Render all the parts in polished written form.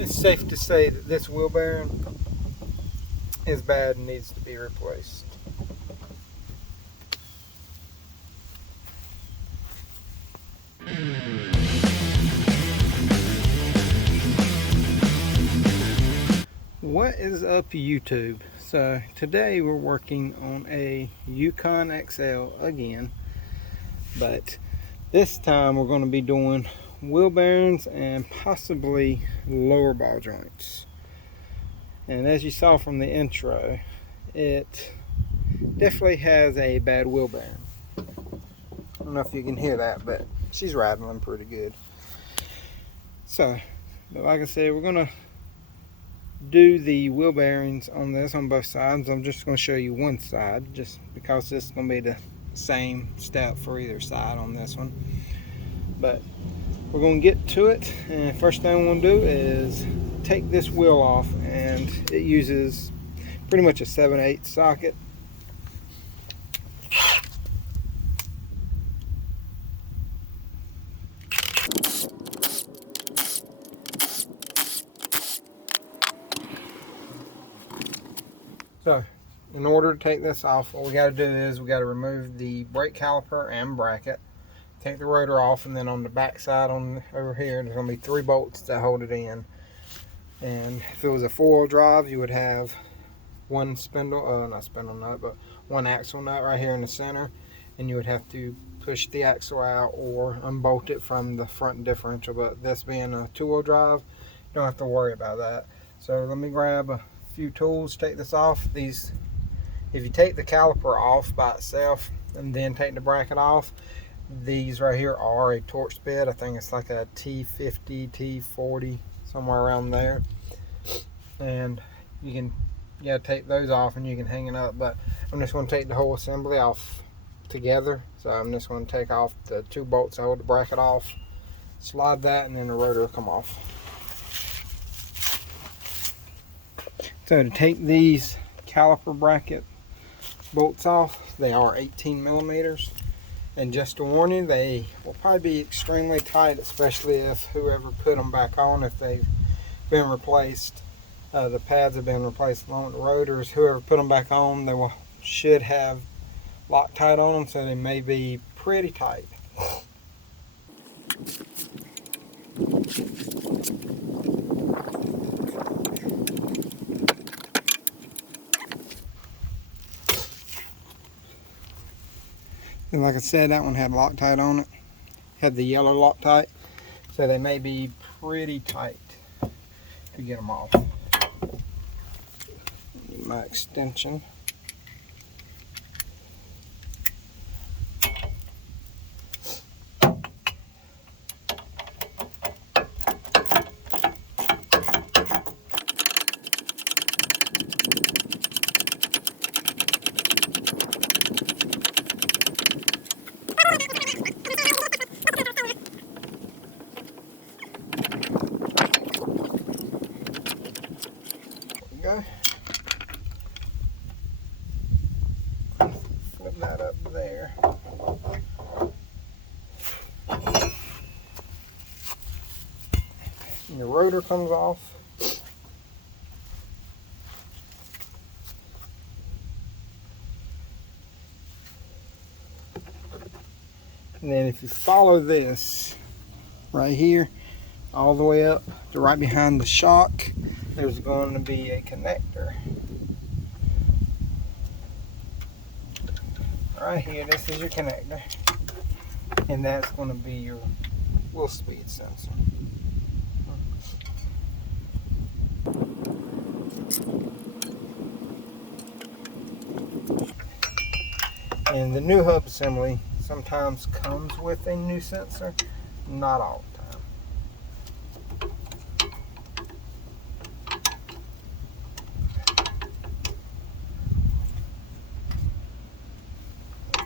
It's safe to say that this wheel bearing is bad and needs to be replaced. What is up, YouTube? So today we're working on a Yukon XL again, but this time we're going to be doing wheel bearings and possibly lower ball joints. And as you saw from the intro, it definitely has a bad wheel bearing. I don't know if you can hear that, but she's rattling pretty good. So, but like I said, we're going to do the wheel bearings on this on both sides. I'm just going to show you one side just because this is going to be the same step for either side on this one. But we're going to get to it, and first thing I'm going to do is take this wheel off, and it uses pretty much a 7/8 socket. So in order to take this off, what we got to do is we got to remove the brake caliper and bracket, take the rotor off, and then on the back side on over here there's going to be 3 bolts that hold it in. And if it was a 4-wheel drive, you would have one spindle, not spindle nut, but one axle nut right here in the center, and you would have to push the axle out or unbolt it from the front differential. But this being a 2-wheel drive, you don't have to worry about that. So let me grab a few tools, take this off. These, if you take the caliper off by itself and then take the bracket off, these right here are a torch bit. I think it's like a T50, T40, somewhere around there. And you gotta take those off and you can hang it up. But I'm just going to take the whole assembly off together. So I'm just going to take off the 2 bolts that hold the bracket off, slide that, and then the rotor will come off. So to take these caliper bracket bolts off, they are 18 millimeters. And just a warning, they will probably be extremely tight, especially if whoever put them back on, if they've been replaced, the pads have been replaced along with the rotors. Whoever put them back on, they should have Loctite on them, so they may be pretty tight. And like I said, that one had Loctite on it, had the yellow Loctite, so they may be pretty tight to get them off. Need my extension. Go. Flip that up there. And the rotor comes off. And then if you follow this right here all the way up to right behind the shock, there's going to be a connector right here. This is your connector, and that's going to be your wheel speed sensor. And the new hub assembly sometimes comes with a new sensor, not all the time.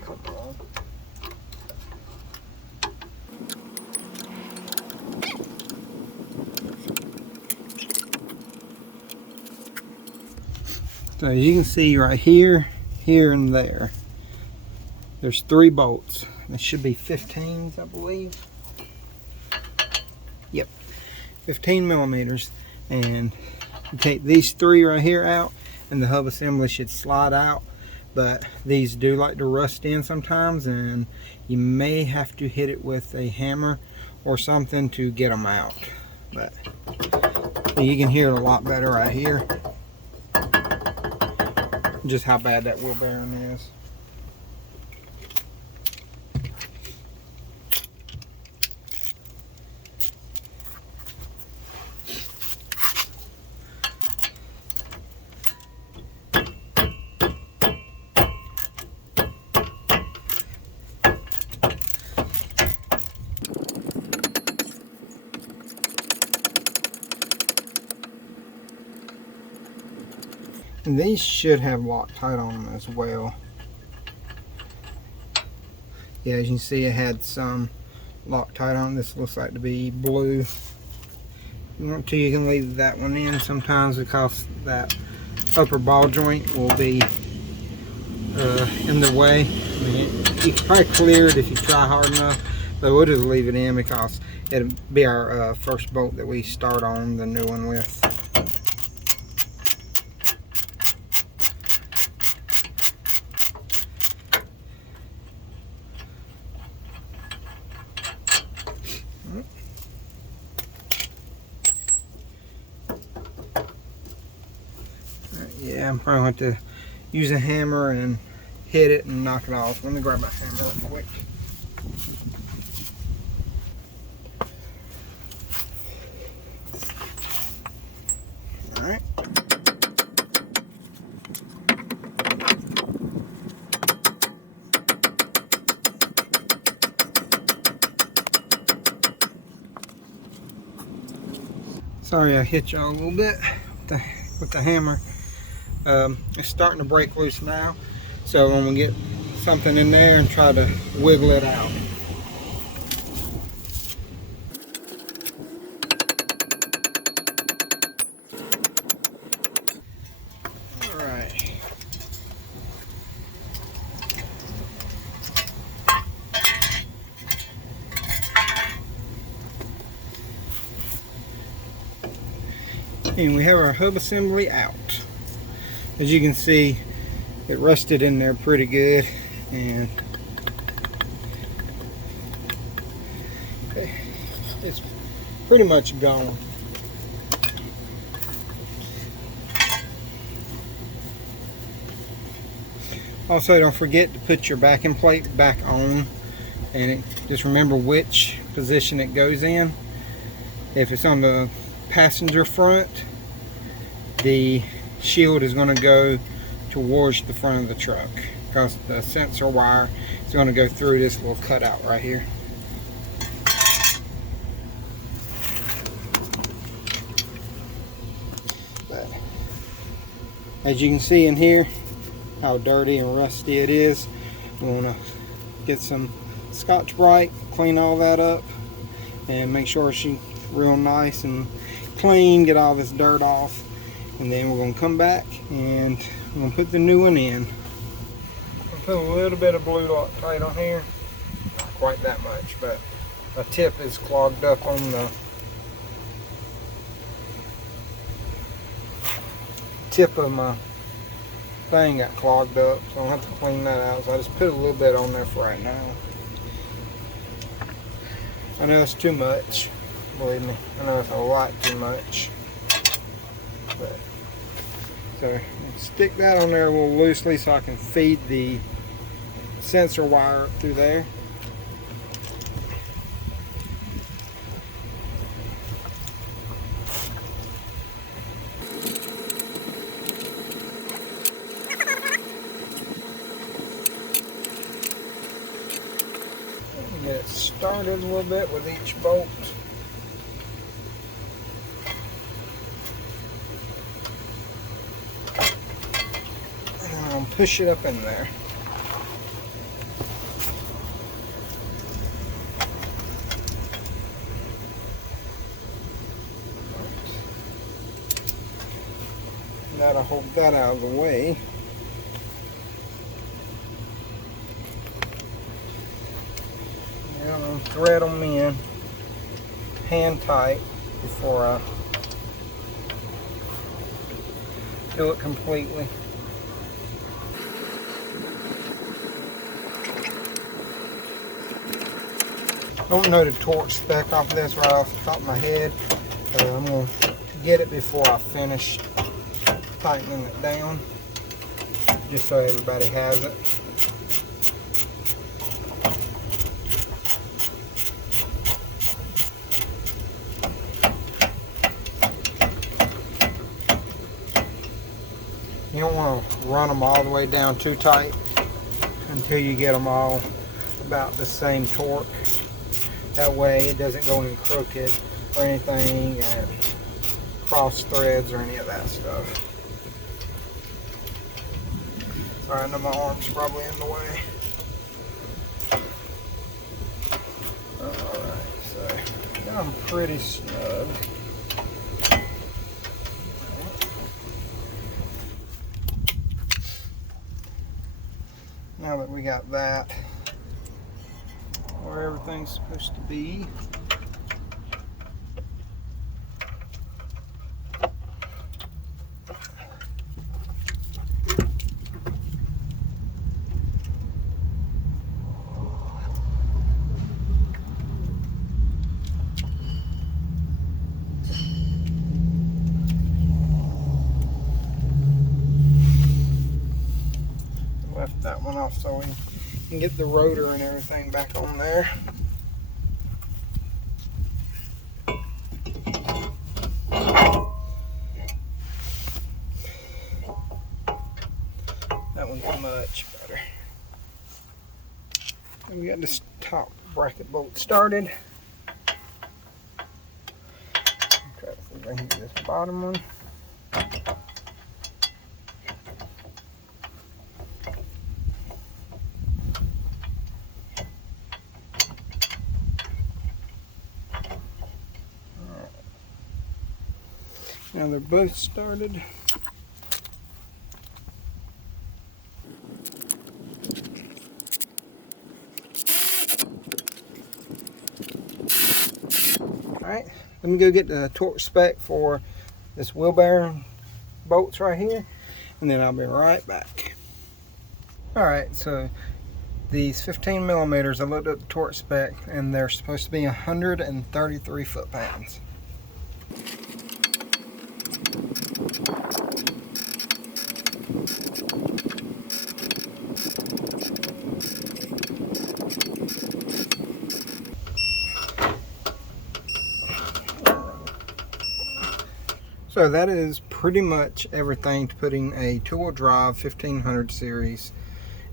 Come on. So as you can see right here, here, and there, there's 3 bolts. It should be 15s, I believe. Yep, 15 millimeters. And you take these three right here out, and the hub assembly should slide out. But these do like to rust in sometimes, and you may have to hit it with a hammer or something to get them out. But you can hear it a lot better right here, just how bad that wheel bearing is. And these should have Loctite on them as well. Yeah, as you can see, it had some Loctite on. This looks like to be blue. If you want to, you can leave that one in sometimes, because that upper ball joint will be in the way. I mean, you can probably clear it if you try hard enough, but we'll just leave it in because it'll be our first bolt that we start on the new one with. Yeah, I'm probably going to use a hammer and hit it and knock it off. Let me grab my hammer real quick. Alright. Sorry I hit y'all a little bit with the hammer. It's starting to break loose now, so I'm gonna get something in there and try to wiggle it out. All right. And we have our hub assembly out. As you can see, it rusted in there pretty good, and it's pretty much gone. Also, don't forget to put your backing plate back on, and just remember which position it goes in. If it's on the passenger front, the shield is going to go towards the front of the truck, because the sensor wire is going to go through this little cutout right here. But as you can see in here how dirty and rusty it is, we want to get some Scotch-Brite, clean all that up, and make sure she's real nice and clean, get all this dirt off. And then we're going to come back and we're going to put the new one in. I'll put a little bit of blue Loctite on here. Not quite that much, but a tip is clogged up on the tip of my thing, got clogged up, so I'll have to clean that out. So I just put a little bit on there for right now. I know it's too much, believe me. I know it's a lot too much. But, so stick that on there a little loosely so I can feed the sensor wire through there. Get it started a little bit with each bolt. Push it up in there. That'll hold that out of the way. Now I'm going to thread them in hand tight before I do it completely. Don't know the torque spec off of this right off the top of my head. I'm going to get it before I finish tightening it down, just so everybody has it. You don't want to run them all the way down too tight until you get them all about the same torque. That way it doesn't go in crooked or anything and cross threads or any of that stuff. Sorry, I know my arm's probably in the way. Alright, so now I'm pretty snug. Now that we got that where everything's supposed to be, left that one off so we can get the rotor and everything back on there. That one's much better. And we got this top bracket bolt started. Try to see if I can get this bottom one. Now they're both started. Alright, let me go get the torque spec for this wheel bearing bolts right here, and then I'll be right back. Alright, so these 15 millimeters, I looked up the torque spec and they're supposed to be 133 foot-pounds. So that is pretty much everything to putting a two-wheel drive 1500 series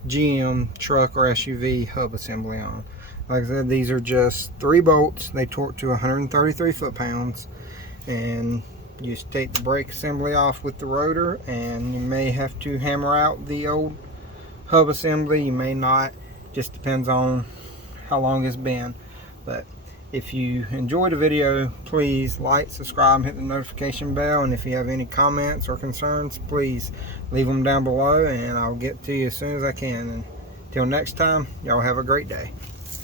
GM truck or SUV hub assembly on. Like I said, these are just 3 bolts. They torque to 133 foot-pounds, and you just take the brake assembly off with the rotor, and you may have to hammer out the old hub assembly. You may not, just depends on how long it's been. But if you enjoyed the video, please like, subscribe, hit the notification bell, and if you have any comments or concerns, please leave them down below and I'll get to you as soon as I can. And until next time, y'all have a great day.